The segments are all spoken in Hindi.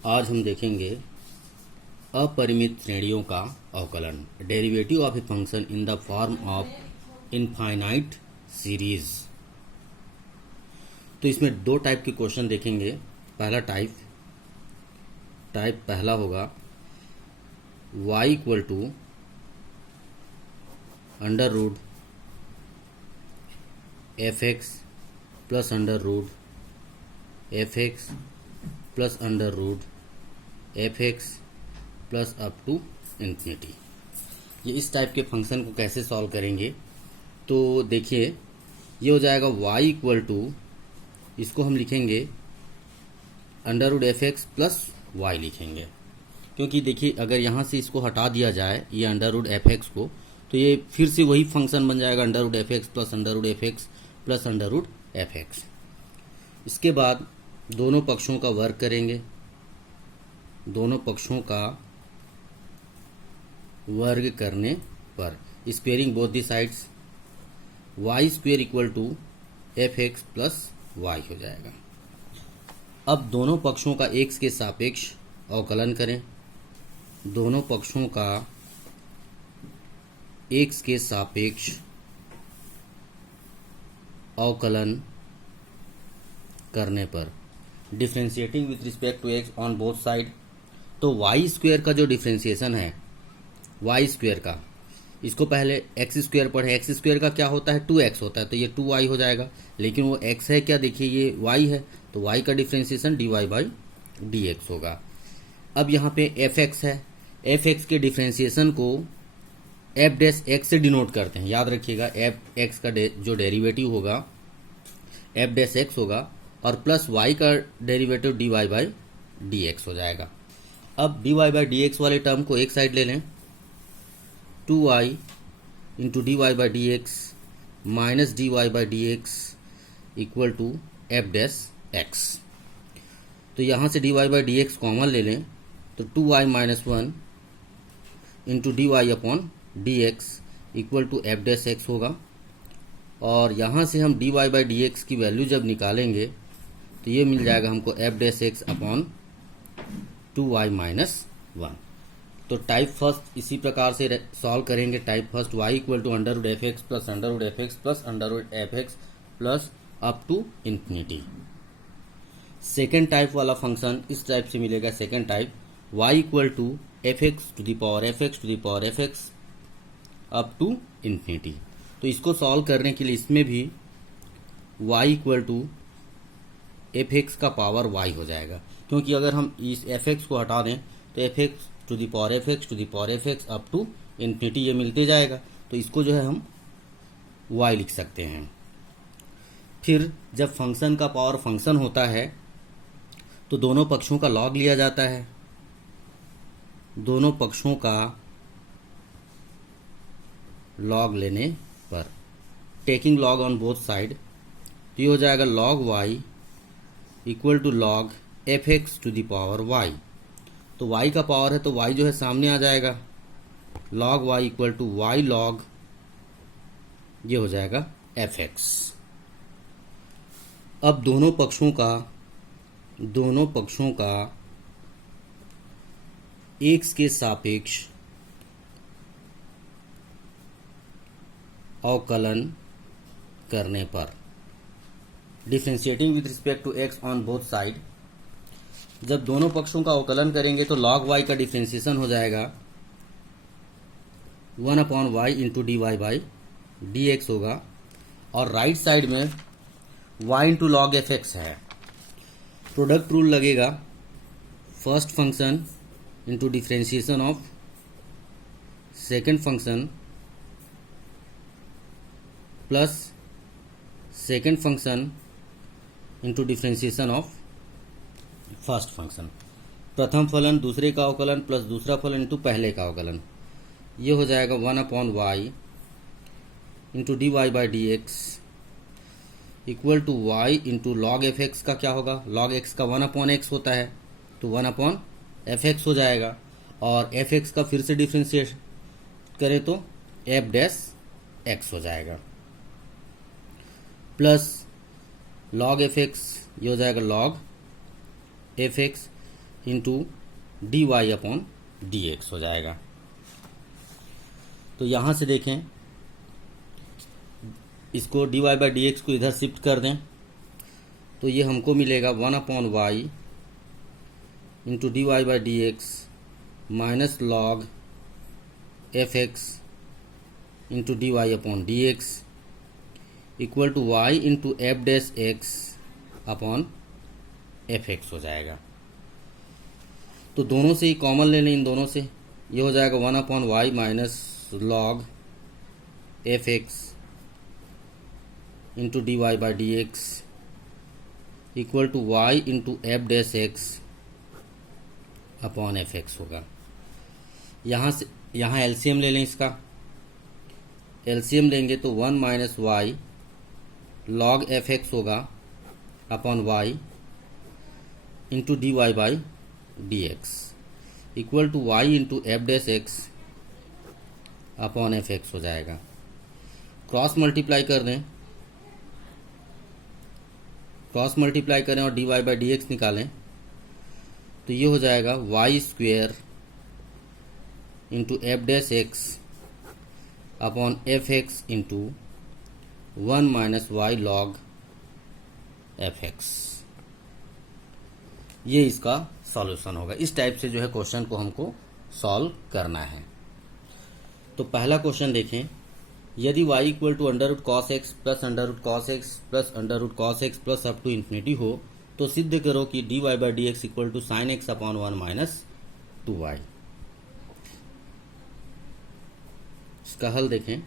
आज हम देखेंगे अपरिमित श्रेणियों का अवकलन, derivative of a function in the form of infinite series. तो इसमें दो टाइप के क्वेश्चन देखेंगे। पहला टाइप पहला होगा y equal to under root f x plus under root f x plus under root f x plus up to infinity. ये इस टाइप के फंक्शन को कैसे सॉल्व करेंगे, तो देखिए ये हो जाएगा y इक्वल टू, इसको हम लिखेंगे under root f x plus y लिखेंगे, क्योंकि देखिए अगर यहाँ से इसको हटा दिया जाए ये अंडर रूट एफ एक्स को, तो ये फिर से वही फंक्शन बन जाएगा under root f x plus under root f x plus under root f x. इसके बाद दोनों पक्षों का वर्ग करेंगे, दोनों पक्षों का वर्ग करने पर squaring both the sides y square equal to f x plus y हो जाएगा। अब दोनों पक्षों का एक्स के सापेक्ष अवकलन करें, दोनों पक्षों का एक्स के सापेक्ष अवकलन करने पर differentiating with respect to x on both side, तो वाई स्क्वेयर का जो डिफ्रेंशिएशन है वाई स्क्वेयर का, इसको पहले एक्स स्क्वेयर पढ़े, एक्स स्क्वेयर का क्या होता है 2x होता है, तो ये 2y हो जाएगा, लेकिन वो x है क्या, देखिए ये y है, तो y का डिफ्रेंशिएशन dy बाई dx होगा। अब यहाँ पे fx है, fx के डिफ्रेंशिएशन को f डैश x से डिनोट करते हैं, याद रखिएगा fx का जो डेरिवेटिव होगा f डैश x होगा और प्लस y का डेरिवेटिव dy बाई dx हो जाएगा। अब dy बाई dx वाले टर्म को एक साइड ले लें, 2y into d Y by D x minus d Y by D x equal to f dash x. तो यहाँ से d Y by D x common ले लें, तो 2y minus 1 into d y upon d x equal to f dash x होगा। और यहाँ से हम d Y by D x की वैल्यू जब निकालेंगे तो ये मिल जाएगा हमको f dash x upon 2y minus 1। तो टाइप फर्स्ट इसी प्रकार से सॉल्व करेंगे। Type first y equal to under root f x plus under root f x plus under root f x plus up to infinity. Second type वाला फंक्शन इस टाइप से मिलेगा। Second type y equal to f x to the power f x to the power f x up to infinity. तो इसको सॉल्व करने के लिए इसमें भी y equal to f x का पावर y हो जाएगा, क्योंकि अगर हम इस एफ एक्स को हटा दें तो f x to the power f x to the power f x up to infinity ये मिलते जाएगा। तो इसको जो है हम y लिख सकते हैं। फिर जब फंक्शन का पावर फंक्शन होता है तो दोनों पक्षों का लॉग लिया जाता है, दोनों पक्षों का लॉग लेने पर taking log on both side, तो ये हो जाएगा log y equal to log f x to the power y। तो y का पावर है तो y जो है सामने आ जाएगा, log y equal to y log, ये हो जाएगा fx। अब दोनों पक्षों का x के सापेक्ष अवकलन करने पर differentiating with respect to x on both side, जब दोनों पक्षों का अवकलन करेंगे तो log y का डिफ्रेंशिएशन हो जाएगा 1 upon y into d Y by D x होगा, और राइट साइड में y into log f x है। प्रोडक्ट रूल लगेगा, first function into differentiation of second function plus second function into differentiation of first function. प्रथम फलन दूसरे का अवकलन प्लस दूसरा फलन इंटू पहले का अवकलन, ये हो जाएगा 1 upon y into d Y by D x equal to y into log f x का क्या होगा, लॉग एक्स का 1 अपॉन एक्स होता है, तो 1 अपॉन एफ एक्स हो जाएगा। और एफ एक्स का फिर से डिफ्रेंशिएट करें तो एफ डैश एक्स हो जाएगा, प्लस लॉग एफ एक्स, ये हो जाएगा log f x into d y upon d x हो जाएगा। तो यहाँ से देखें, इसको d Y by D x को इधर शिफ्ट कर दें तो ये हमको मिलेगा 1/y into d Y by D x minus log f x into d y upon d x equal to y into f dash x upon f x हो जाएगा। तो दोनों से ही कॉमन ले लें, इन दोनों से ये हो जाएगा 1/y minus log f x into d Y by D x equal to y into f dash x upon f x होगा। यहाँ एलसीएम ले लें, इसका एलसीएम लेंगे तो 1 minus y log f x होगा upon y into d Y by D x equal to y into f dash x upon f x हो जाएगा। क्रॉस मल्टीप्लाई कर दें, क्रॉस मल्टीप्लाई करें और d Y by D x निकालें तो ये हो जाएगा Y square into f dash x upon f x into 1 minus y log f x. ये इसका सॉल्यूशन होगा। इस टाइप से जो है क्वेश्चन को हमको सॉल्व करना है। तो पहला क्वेश्चन देखें, यदि y equal to under root cos x plus under root cos x plus under root cos x plus up to infinity हो तो सिद्ध करो कि d Y by D x equal to sine x upon 1 minus 2y। इसका हल देखें,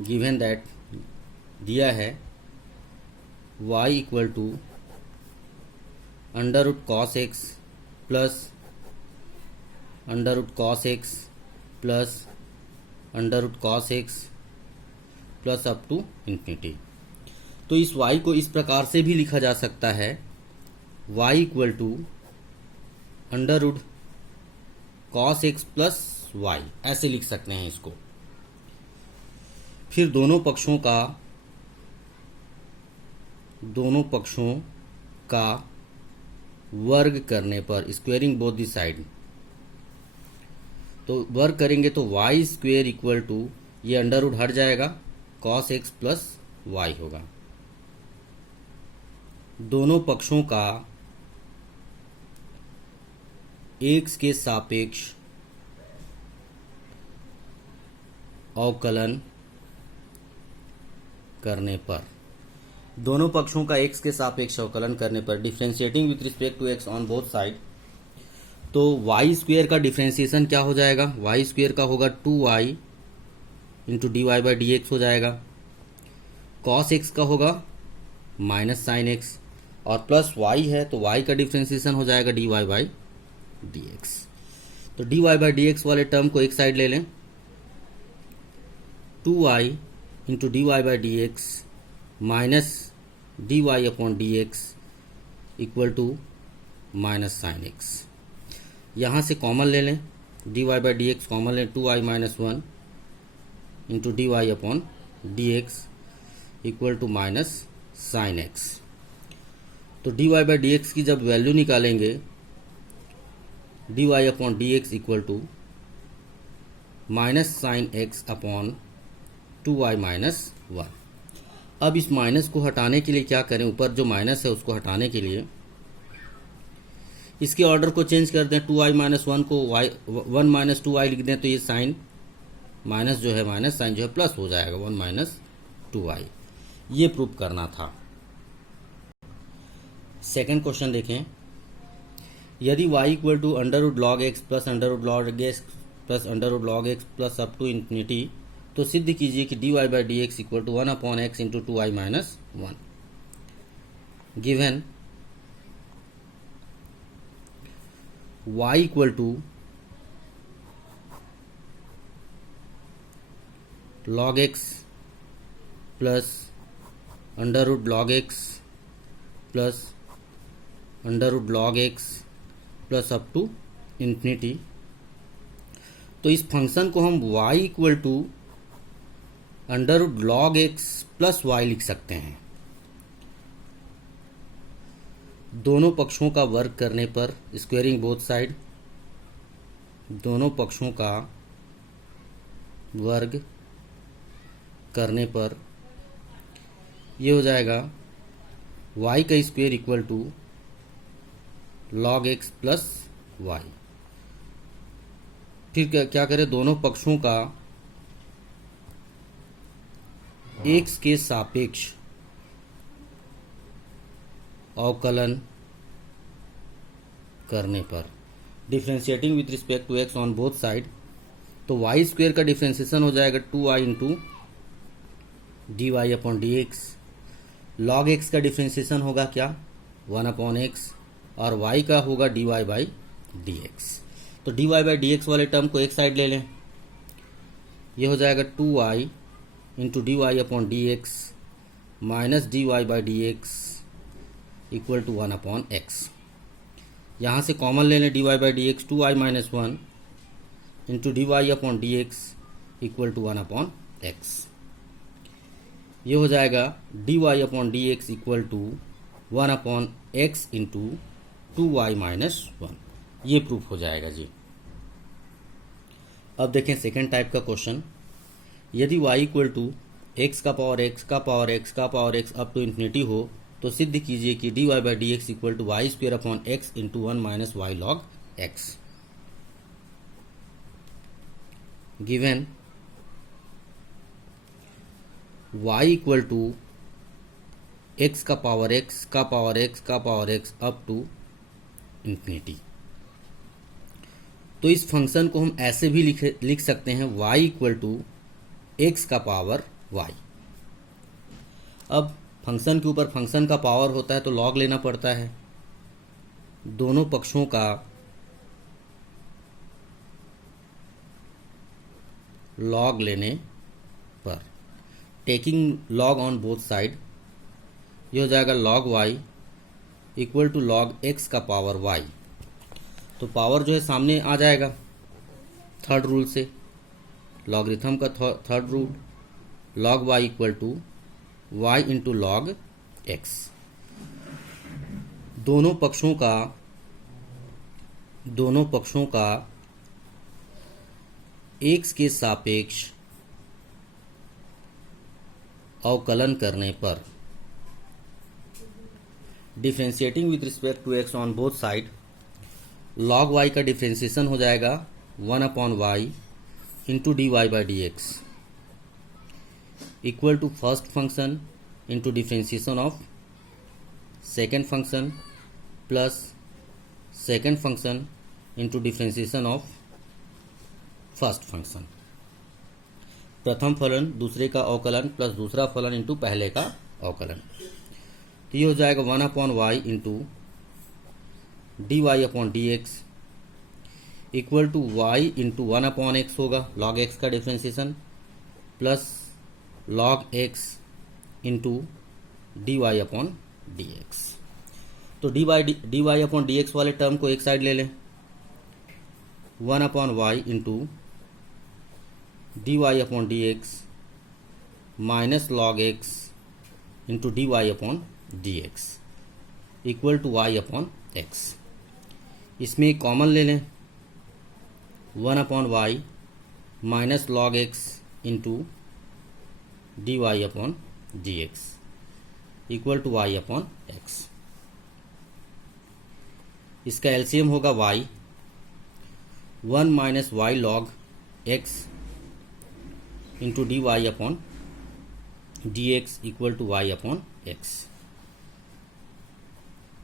गिवन दैट दिया है y equal to under root cos x plus under root cos x plus under root cos x plus up to infinity. तो इस y को इस प्रकार से भी लिखा जा सकता है, y equal to under root cos x plus y, ऐसे लिख सकते हैं इसको। फिर दोनों पक्षों का वर्ग करने पर, स्क्वेयरिंग बोथ दी साइड, तो वर्ग करेंगे तो वाई स्क्वेयर इक्वल टू, ये अंडर रूट हट जाएगा, कॉस एक्स प्लस वाई होगा। दोनों पक्षों का एक्स के सापेक्ष अवकलन करने पर, दोनों पक्षों का एक्स के सापेक्ष अवकलन करने पर, differentiating with respect to x on both side, तो वाई स्क्वेयर का डिफरेंशिएशन क्या हो जाएगा, वाई स्क्वेयर का होगा 2y into d Y by D x हो जाएगा, कॉस एक्स का होगा माइनस साइन एक्स और प्लस y है तो y का डिफरेंशिएशन हो जाएगा d Y by D x. तो d Y by D x वाले टर्म को एक साइड ले लें, 2y into d Y by D x minus d y upon d x equal to minus sine x. यहाँ से कॉमन ले लें, d Y by D x common लें, 2y minus 1 into d y upon d x equal to minus sine x. तो d Y by D x की जब वैल्यू निकालेंगे, d y upon d x equal to minus sine x upon 2y minus 1। अब इस माइनस को हटाने के लिए क्या करें, ऊपर जो माइनस है उसको हटाने के लिए इसके ऑर्डर को चेंज कर दें, 2y माइनस 1 को 1 माइनस 2y लिख दें तो ये साइन माइनस जो है, माइनस साइन जो है प्लस हो जाएगा 1 माइनस 2y। ये प्रूफ करना था। सेकेंड क्वेश्चन देखें, यदि y equal to under root log x plus under root log x plus under root log x plus up to infinity, तो सिद्ध कीजिए कि d Y by D x equal to 1 upon x into 2y minus 1। Given y equal to log x plus under root log x plus under root log x plus up to infinity, तो इस फंक्शन को हम y equal to under root log x plus y लिख सकते हैं। दोनों पक्षों का वर्ग करने पर, स्क्वेयरिंग बोथ साइड, दोनों पक्षों का वर्ग करने पर ये हो जाएगा y का square equal to log x plus y. फिर क्या करें, दोनों पक्षों का x के सापेक्ष अवकलन करने पर, differentiating with respect to x on both side, तो वाई स्क्वेयर का डिफ्रेंशिएशन हो जाएगा 2y into d y upon d x. Log x का डिफ्रेंशिएशन होगा क्या, 1 अपॉन एक्स, और y का होगा dy बाई डी एक्स। तो dy बाई डी एक्स वाले टर्म को एक साइड ले लें, ये हो जाएगा 2y into d y upon d x minus dy by D x equal to 1 upon x. यहाँ से कॉमन ले लें dy by D x, 2y minus 1 into d y upon d x equal to 1 upon x. ये हो जाएगा dy upon d x equal to 1 upon x into 2y minus 1। ये प्रूफ हो जाएगा जी। अब देखें सेकेंड टाइप का क्वेश्चन। यदि y इक्वल टू एक्स का पावर एक्स का पावर एक्स का power x up to infinity हो तो सिद्ध कीजिए कि dy by D x equal to y square upon x into 1 minus y log x. Given y equal to x का पावर एक्स का पावर एक्स का power x up to infinity. तो इस फंक्शन को हम ऐसे भी लिख सकते हैं y इक्वल टू एक्स का पावर y। अब फंक्शन के ऊपर फंक्शन का पावर होता है तो लॉग लेना पड़ता है। दोनों पक्षों का लॉग लेने पर, taking log on both side, ये हो जाएगा log y equal to log x का पावर y। तो पावर जो है सामने आ जाएगा थर्ड रूल से, लॉगरिथम का third rule, log y equal to y into log x। दोनों पक्षों का x के सापेक्ष अवकलन करने पर, differentiating with respect to x on both side, log y का डिफ्रेंशिएशन हो जाएगा 1 upon y into d Y by D x equal to first function into differentiation of second function plus second function into differentiation of first function. प्रथम फलन दूसरे का अवकलन प्लस दूसरा फलन इंटू पहले का अवकलन। तो ये हो जाएगा 1 upon y into d y upon d x equal to y into 1 upon x होगा, लॉग एक्स का differentiation, plus log x into d y upon d x. तो d y upon d x वाले टर्म को एक साइड ले लें, 1 upon y into d y upon d x minus log x into d y upon d x equal to y upon x. इसमें एक कॉमन ले लें, 1 upon y minus log x into d y upon d x equal to y upon x. इसका एलसीएम होगा y, 1 minus y log x into d y upon d x equal to y upon x.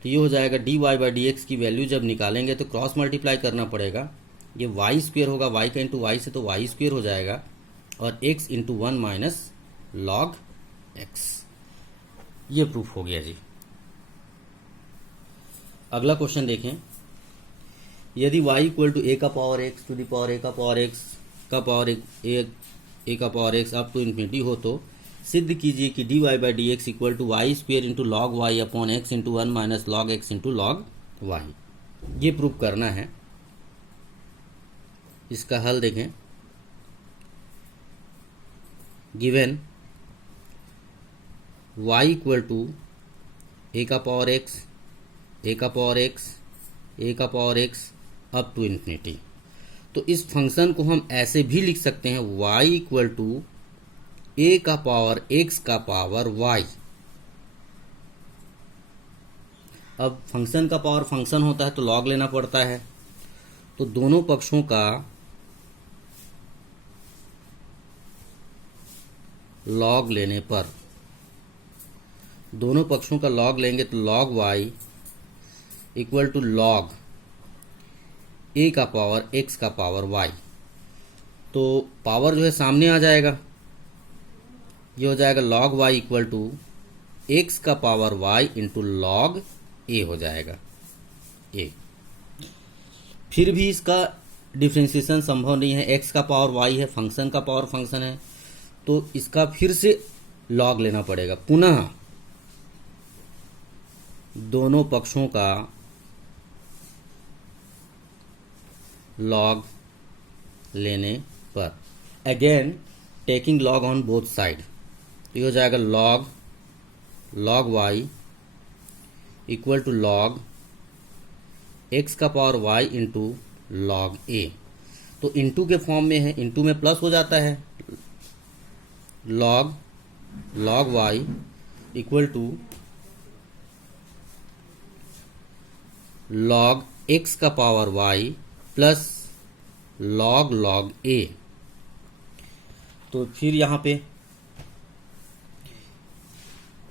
तो ये हो जाएगा d Y by D x की वैल्यू जब निकालेंगे तो क्रॉस मल्टीप्लाई करना पड़ेगा, ये वाई स्क्वेयर होगा, वाई का इंटू वाई से तो वाई स्क्वेयर हो जाएगा, और x into 1 minus log x. ये प्रूफ हो गया जी। अगला क्वेश्चन देखें। यदि y इक्वल टू ए का power x to the power a का पावर एक्स का पावर ए का power x up to infinity हो तो सिद्ध कीजिए कि d Y by D x equal to y square into log y upon x into 1 minus log x into log y. ये प्रूफ करना है। इसका हल देखें। Given y equal to a का पावर एक्स ए का power x up to infinity. तो इस फंक्शन को हम ऐसे भी लिख सकते हैं y इक्वल टू ए का पावर एक्स का पावर y। अब फंक्शन का पावर फंक्शन होता है तो लॉग लेना पड़ता है, तो दोनों पक्षों का लॉग लेने पर, दोनों पक्षों का लॉग लेंगे तो log y equal to log a का पावर एक्स का पावर y। तो पावर जो है सामने आ जाएगा, ये हो जाएगा log y equal to x का power y into log a हो जाएगा ए। फिर भी इसका डिफ्रेंशिएशन संभव नहीं है, एक्स का पावर y है, फंक्शन का पावर फंक्शन है, तो इसका फिर से लॉग लेना पड़ेगा। पुनः दोनों पक्षों का लॉग लेने पर, again taking log on both side, ये हो जाएगा log y equal to log x का power y into log a. तो इंटू के फॉर्म में है, इंटू में प्लस हो जाता है, log y equal to log x का power y plus log a. तो फिर यहाँ पे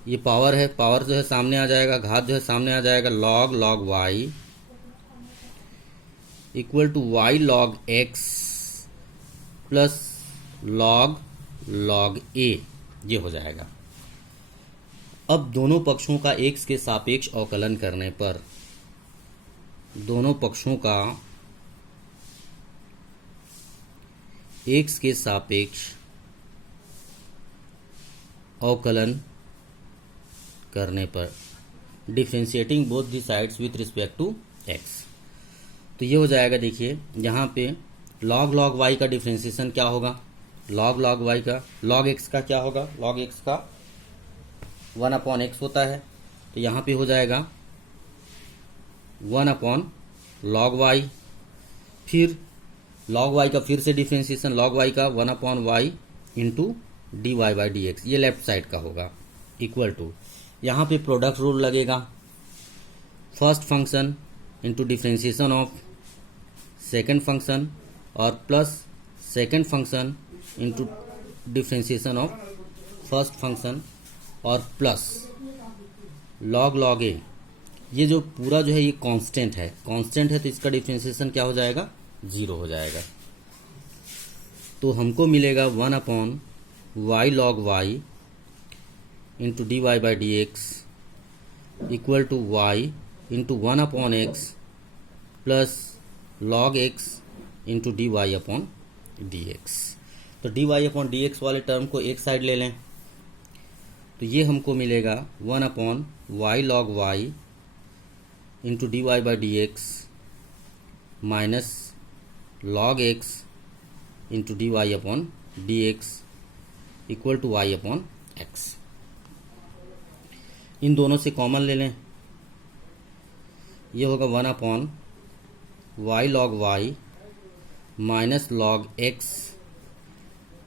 ये पावर है, पावर जो है सामने आ जाएगा, घात जो है सामने आ जाएगा, log y equal to y log x plus log a, ये हो जाएगा। अब दोनों पक्षों का x के सापेक्ष अवकलन करने पर, दोनों पक्षों का x के सापेक्ष अवकलन करने पर, differentiating both the sides with respect to x, तो ये हो जाएगा। देखिए यहाँ पे log y का डिफरेंशिएशन क्या होगा, log y का, log x का क्या होगा, log x का 1/x होता है, तो यहाँ पे हो जाएगा 1/log y। फिर log y का फिर से डिफरेंशिएशन, log y का 1/y into dy by D x, ये लेफ्ट साइड का होगा, इक्वल टू यहाँ पे प्रोडक्ट रूल लगेगा, first function into differentiation of second function और plus second function into differentiation of first function और प्लस लॉग ए। ये जो पूरा जो है ये कांस्टेंट है तो इसका डिफरेंशिएशन क्या हो जाएगा, 0 हो जाएगा। तो हमको मिलेगा 1/y log y into dy by D x equal to y into 1/x plus log x into dy upon d x. तो dy अपॉन डी एक्स वाले टर्म को एक साइड ले लें, तो ये हमको मिलेगा 1/y log y into dy by D x minus log x into dy upon d x equal to y upon x। इन दोनों से कॉमन ले लें, ये होगा 1/y log y minus log x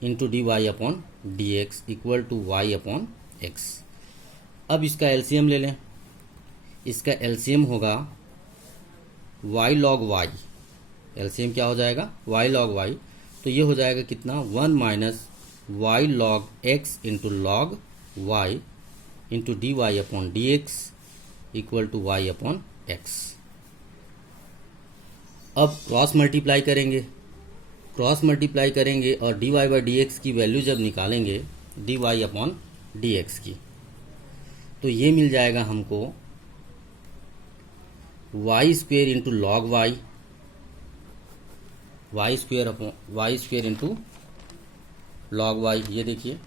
into dy upon d x equal to y upon x। अब इसका एलसीएम ले लें, इसका एलसीएम होगा y log y, एलसीएम क्या हो जाएगा, y log y, तो ये हो जाएगा कितना, 1 minus y log x into log y into d y upon d x equal to y upon x। अब क्रॉस मल्टीप्लाई करेंगे और dy बाई डी एक्स की वैल्यू जब निकालेंगे dy अपॉन डी एक्स की, तो ये मिल जाएगा हमको y square into log y square into log y। ये देखिए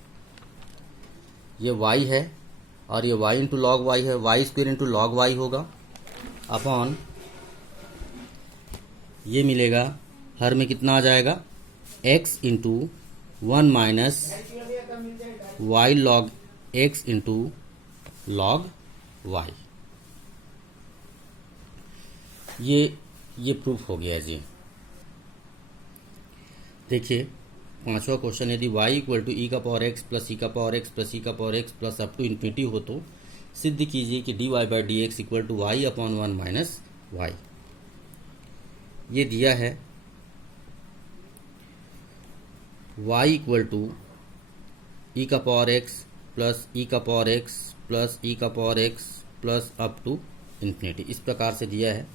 ये y है और ये y इंटू लॉग y है, y square into log y होगा अपॉन ये मिलेगा, हर में कितना आ जाएगा, x into 1 minus y log x into log y। ये प्रूफ हो गया जी। देखिए पांचवा क्वेश्चन, यदि y इक्वल टू ई का पावर एक्स प्लस ई का पावर एक्स प्लस ई का power x plus up to infinity हो तो सिद्ध कीजिए कि dy by D x equal to y upon one minus y. ये दिया है y इक्वल टू ई का पावर एक्स प्लस ई का पावर एक्स प्लस ई का power x plus up to infinity, इस प्रकार से दिया है।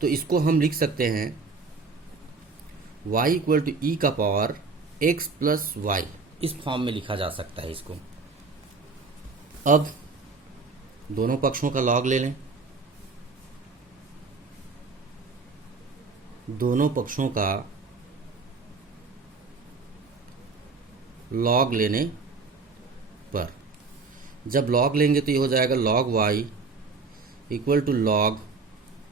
तो इसको हम लिख सकते हैं y इक्वल टू ई का पावर x प्लस वाई, इस फॉर्म में लिखा जा सकता है इसको। अब दोनों पक्षों का लॉग ले लें। दोनों पक्षों का लॉग लेने पर जब लॉग लेंगे तो ये हो जाएगा log y equal to log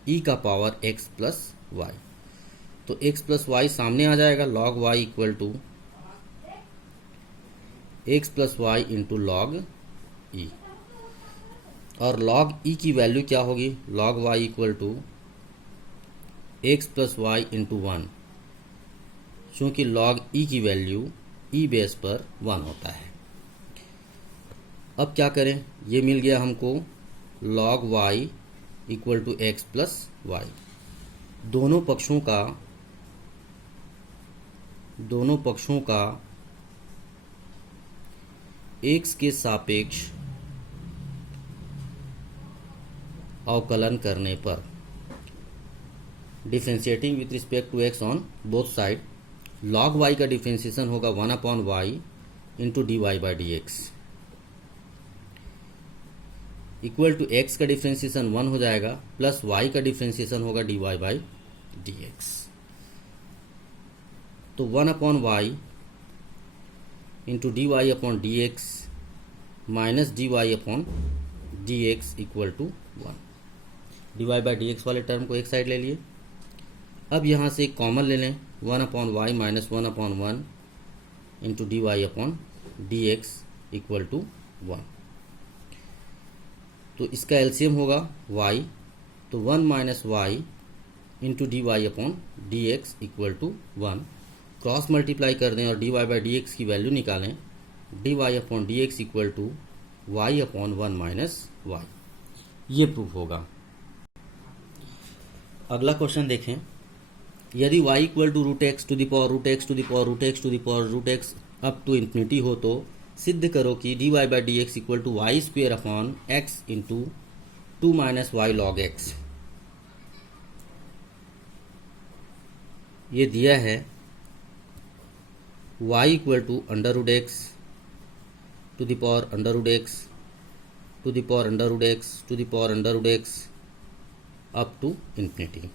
e का पावर x प्लस वाई। तो x प्लस वाई सामने आ जाएगा, log y equal to x plus y into log e. और लॉग ई की वैल्यू क्या होगी, log y equal to x plus y into one, चूँकि लॉग ई की वैल्यू ई बेस पर 1 होता है। अब क्या करें, ये मिल गया हमको log y equal to x plus y. दोनों पक्षों का x के सापेक्ष अवकलन करने पर differentiating with respect to x on both side, log y का डिफरेंशिएशन होगा 1 upon y into d Y by D x equal to x का डिफरेंशिएशन 1 हो जाएगा प्लस y का डिफरेंशिएशन होगा d Y by D x. तो 1 upon y into d y upon d x minus d y upon d x equal to 1। D Y by D x वाले टर्म को एक साइड ले लिए। अब यहाँ से एक कॉमन ले लें, 1 upon y minus 1 upon 1 into d y upon d x equal to 1। तो इसका एलसीएम होगा y, तो 1 minus Y into d y upon d x equal to 1। Cross multiply कर दें और d Y by D x की वैल्यू निकालें, d y upon d x equal to y upon 1 minus y. ये प्रूफ होगा। अगला क्वेश्चन देखें, यदि y equal to root x to the power root x to the power root x to the power root x up to infinity हो तो सिद्ध करो कि d Y by D x equal to y square upon x into 2 minus y log x. ये दिया है y equal to under root x to the power under root x to the power under root x to the power under root x up to infinity.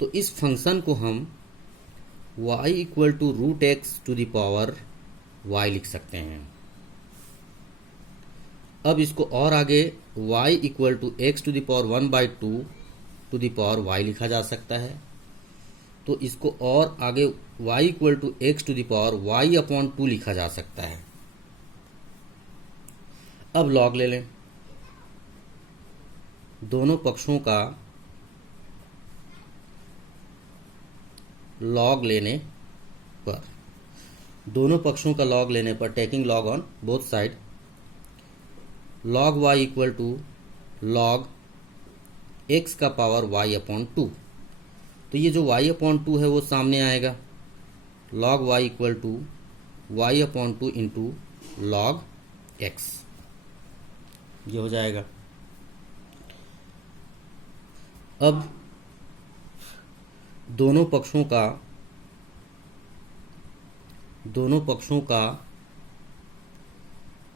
तो इस फंक्शन को हम y equal to root x to the power y लिख सकते हैं। अब इसको और आगे y equal to x to the power 1/2 to the power y लिखा जा सकता है। तो इसको और आगे y equal to x to the power y upon 2 लिखा जा सकता है। अब लॉग ले लें। दोनों पक्षों का लॉग लेने पर, दोनों पक्षों का लॉग लेने पर taking log on both side, log y equal to log x का पावर y अपॉन 2। तो ये जो y अपॉन 2 है वो सामने आएगा, log y equal to y upon 2 into log x, ये हो जाएगा। अब दोनों पक्षों का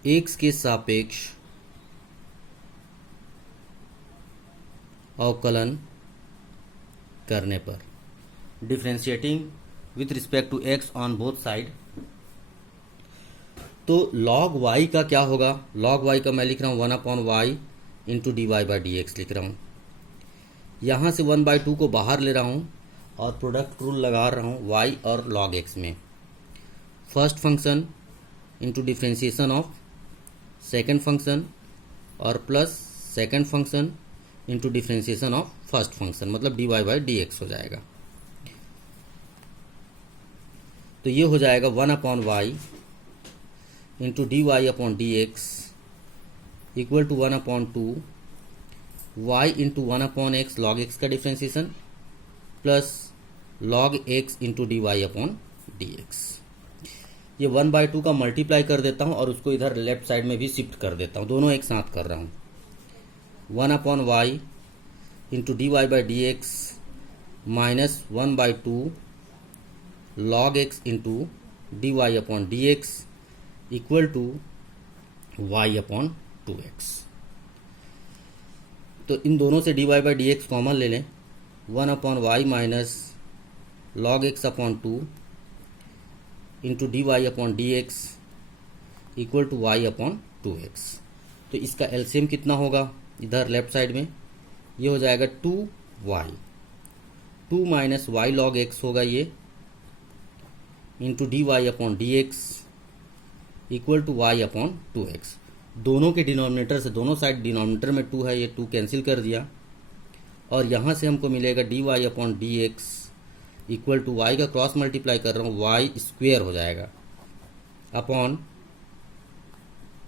x के सापेक्ष अवकलन करने पर differentiating with respect to x on both side, तो log y का क्या होगा, log y का मैं लिख रहा हूँ 1 upon y into d Y by D x लिख रहा हूँ। यहाँ से 1/2 को बाहर ले रहा हूँ और प्रोडक्ट रूल लगा रहा हूँ y और log x में। First function into differentiation of second function और plus second function into differentiation of first function, मतलब dy बाई डी एक्स हो जाएगा। तो ये हो जाएगा 1/y into dy upon d x equal to 1/2 y into 1/x log x का differentiation plus log x into d y upon d x. ये 1/2 का मल्टीप्लाई कर देता हूँ और उसको इधर लेफ्ट साइड में भी शिफ्ट कर देता हूँ, दोनों एक साथ कर रहा हूँ। 1/y into d Y by D x minus 1/2 log x into d y upon d x equal to y upon 2x। तो इन दोनों से dy by D x common ले लें, 1/y minus log x upon 2 into d y upon d x equal to y upon 2x। तो इसका एलसीएम कितना होगा इधर लेफ्ट साइड में, ये हो जाएगा 2y, 2 minus y log x होगा ये into d y upon d x equal to y upon 2x। दोनों के डिनोमिनेटर से, दोनों साइड डिनोमिनेटर में 2 है, ये 2 कैंसिल कर दिया और यहाँ से हमको मिलेगा d y upon d x equal to y का क्रॉस मल्टीप्लाई कर रहा हूँ, वाई स्क्वेयर हो जाएगा अपॉन,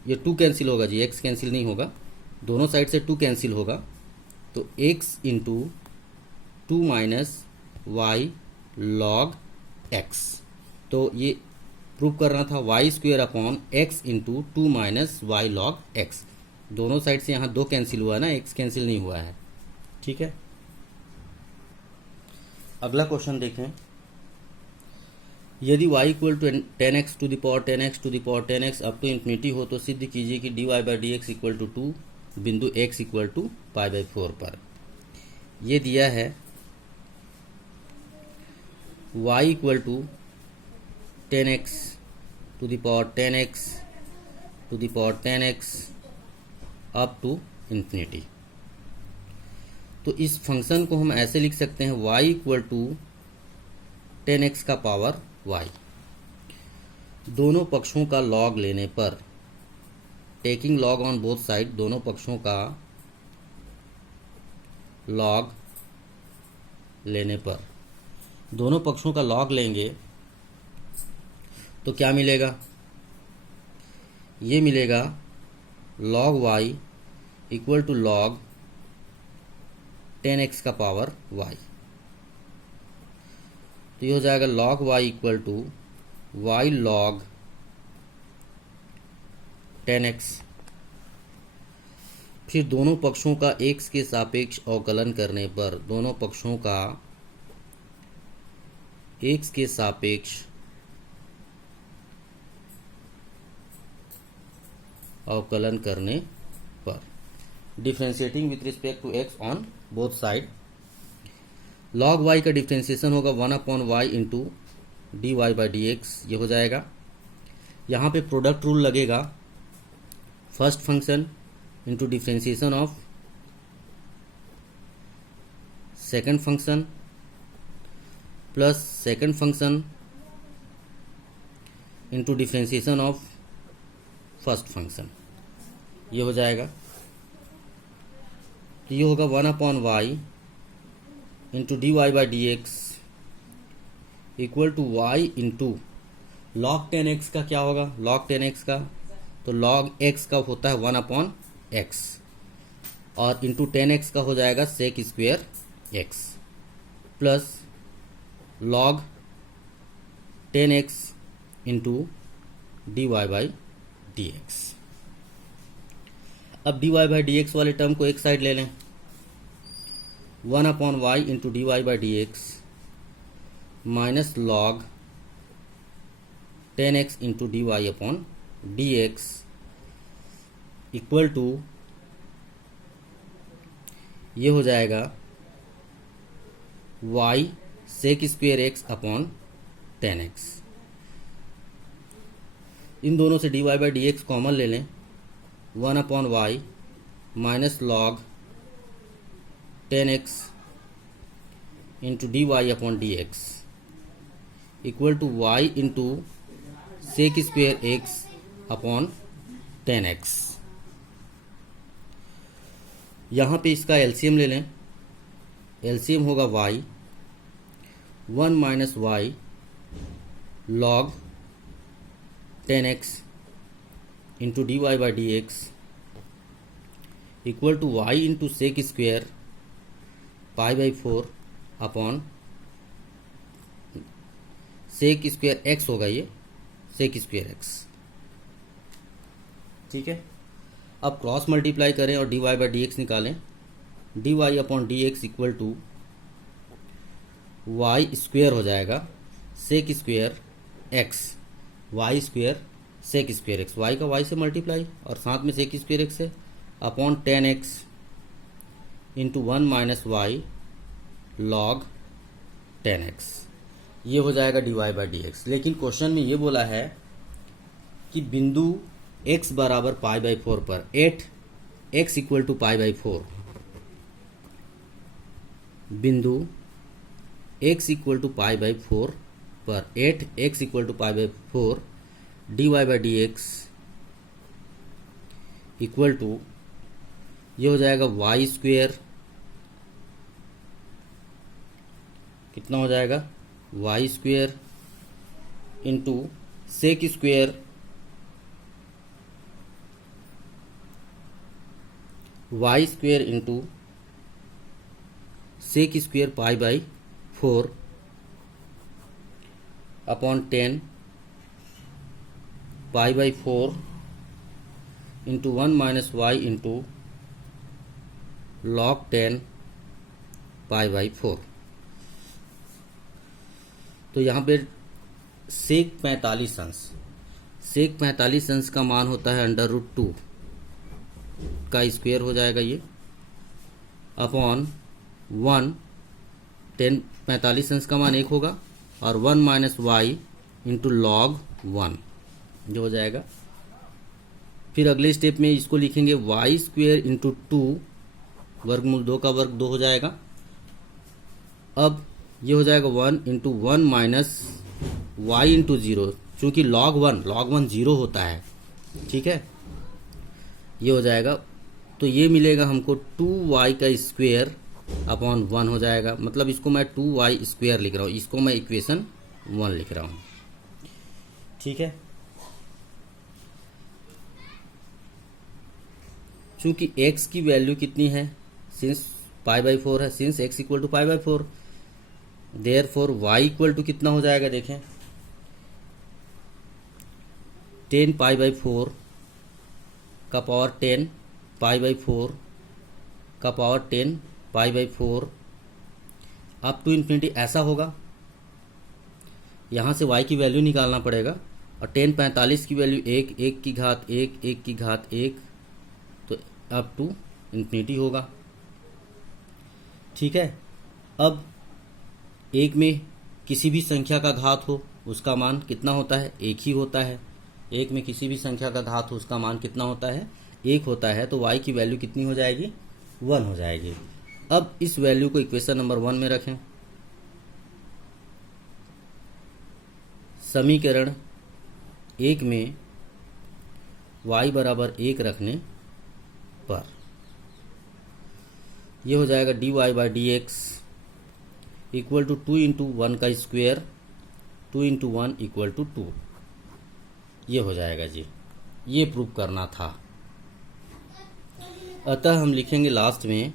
ये 2 कैंसिल होगा जी, x कैंसिल नहीं होगा, दोनों साइड से 2 कैंसिल होगा, तो x into 2 minus y log x। तो ये प्रूव करना था y square upon x into 2 minus y log x. दोनों साइड से यहाँ 2 कैंसिल हुआ है ना, x कैंसिल नहीं हुआ है। ठीक है, अगला क्वेश्चन देखें। यदि y equal to 10x to the power 10x to the power 10x up to infinity हो तो सिद्ध कीजिए कि dy by D x equal to 2 बिंदु x equal to pi by 4 पर। ये दिया है y equal to 10x to the power 10x to the power 10x up to infinity. तो इस फंक्शन को हम ऐसे लिख सकते हैं y इक्वल टू 10x का पावर y। दोनों पक्षों का लॉग लेने पर, taking log on both side, दोनों पक्षों का लॉग लेने पर, दोनों पक्षों का लॉग लेंगे तो क्या मिलेगा, ये मिलेगा log y equal to log 10x का पावर y। तो ये हो जाएगा log y equal to y log 10x। फिर दोनों पक्षों का x के सापेक्ष अवकलन करने पर, दोनों पक्षों का x के सापेक्ष अवकलन करने पर, differentiating with respect to x on both side, log y का डिफ्रेंशिएशन होगा 1/y into d Y by D x, ये हो जाएगा। यहाँ पे प्रोडक्ट रूल लगेगा, first function into differentiation of second function plus second function into differentiation of first function, ये हो जाएगा। तो ये होगा 1/y into d Y by D x equal to y into log 10x का क्या होगा, लॉग 10x का, तो लॉग x का होता है 1/x और इंटू 10x का हो जाएगा sec square x plus log 10x into d Y by D x. अब d Y by D x वाले टर्म को एक साइड ले लें, 1/y into d Y by D x minus log 10x into d y upon d x equal to, ये हो जाएगा y sec square x upon 10x। इन दोनों से d Y by D x common ले लें, 1/y minus log 10x into d y upon d x equal to y into sec square x upon 10x। यहाँ पे इसका एलसीएम ले लें, एलसीएम होगा y, 1 minus y log 10x into d Y by D x equal to y into sec square pi by 4 upon sec square x होगा, ये सेक स्क्वेयर एक्स। ठीक है, अब क्रॉस मल्टीप्लाई करें और d Y by D x निकालें। D y upon d x equal to y square हो जाएगा sec square x, y square sec square x, y का वाई से मल्टीप्लाई और साथ में सेक स्क्वेयर एक्स है upon 10x into 1 minus y log 10x, ये हो जाएगा d Y by D x. लेकिन क्वेश्चन में ये बोला है कि बिंदु x बराबर पाई बाई 4 पर 8x equal to pi by 4, बिंदु x equal to pi by 4 पर 8x equal to pi by 4 D Y by D x equal to, ये हो जाएगा वाई स्क्वेयर, कितना हो जाएगा Y square into sec square Y square into sec square pi by 4 upon 10 pi by 4 into 1 minus Y into log 10 pi by 4। तो यहाँ पे सेक 45 अंश, सेक 45 अंश का मान होता है √2 का स्क्वायर हो जाएगा ये अपॉन 1, 45 अंश का मान 1 होगा और 1 माइनस वाई इंटू लॉग 1 जो हो जाएगा। फिर अगले स्टेप में इसको लिखेंगे वाई स्क्वेयर इंटू 2, वर्गमूल 2 का वर्ग 2 हो जाएगा। अब ये हो जाएगा 1 इंटू 1 माइनस वाई इंटू 0, चूँकि लॉग 1 0 होता है। ठीक है, ये हो जाएगा, तो ये मिलेगा हमको 2y का स्क्वेयर अपॉन 1 हो जाएगा। मतलब इसको मैं 2y स्क्वेयर लिख रहा हूँ, इसको मैं इक्वेशन 1 लिख रहा हूँ। ठीक है, चूंकि x की वैल्यू कितनी है, सिंस पाई बाई 4 है, since x equal to pi by 4, therefore y equal to कितना हो जाएगा, देखें 10 पाई बाई 4 का पावर 10 पाई बाई 4 का power 10 pi by 4 up to infinity ऐसा होगा। यहाँ से y की वैल्यू निकालना पड़ेगा और 10 45 की वैल्यू 1 1 की घात 1 1 की घात 1, तो अप टू इन्फिनिटी होगा। ठीक है, अब एक में किसी भी संख्या का घात हो उसका मान कितना होता है, 1 ही होता है। एक में किसी भी संख्या का घात हो उसका मान कितना होता है, 1 होता है। तो y की वैल्यू कितनी हो जाएगी, 1 हो जाएगी। अब इस वैल्यू को इक्वेशन नंबर 1 में रखें। समीकरण 1 में y बराबर 1 रखने पर यह हो जाएगा d Y by D x equal to 2 into 1 का स्क्वेयर, 2 इंटू 1 इक्वल टू 2, ये हो जाएगा जी। ये प्रूव करना था। अतः हम लिखेंगे लास्ट में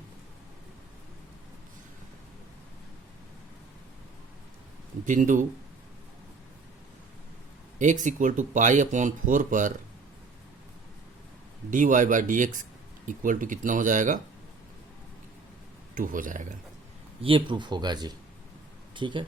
बिंदु x equal to pi upon 4 पर d Y by D x equal to कितना हो जाएगा, 2 हो जाएगा। ये प्रूफ होगा जी। ठीक है।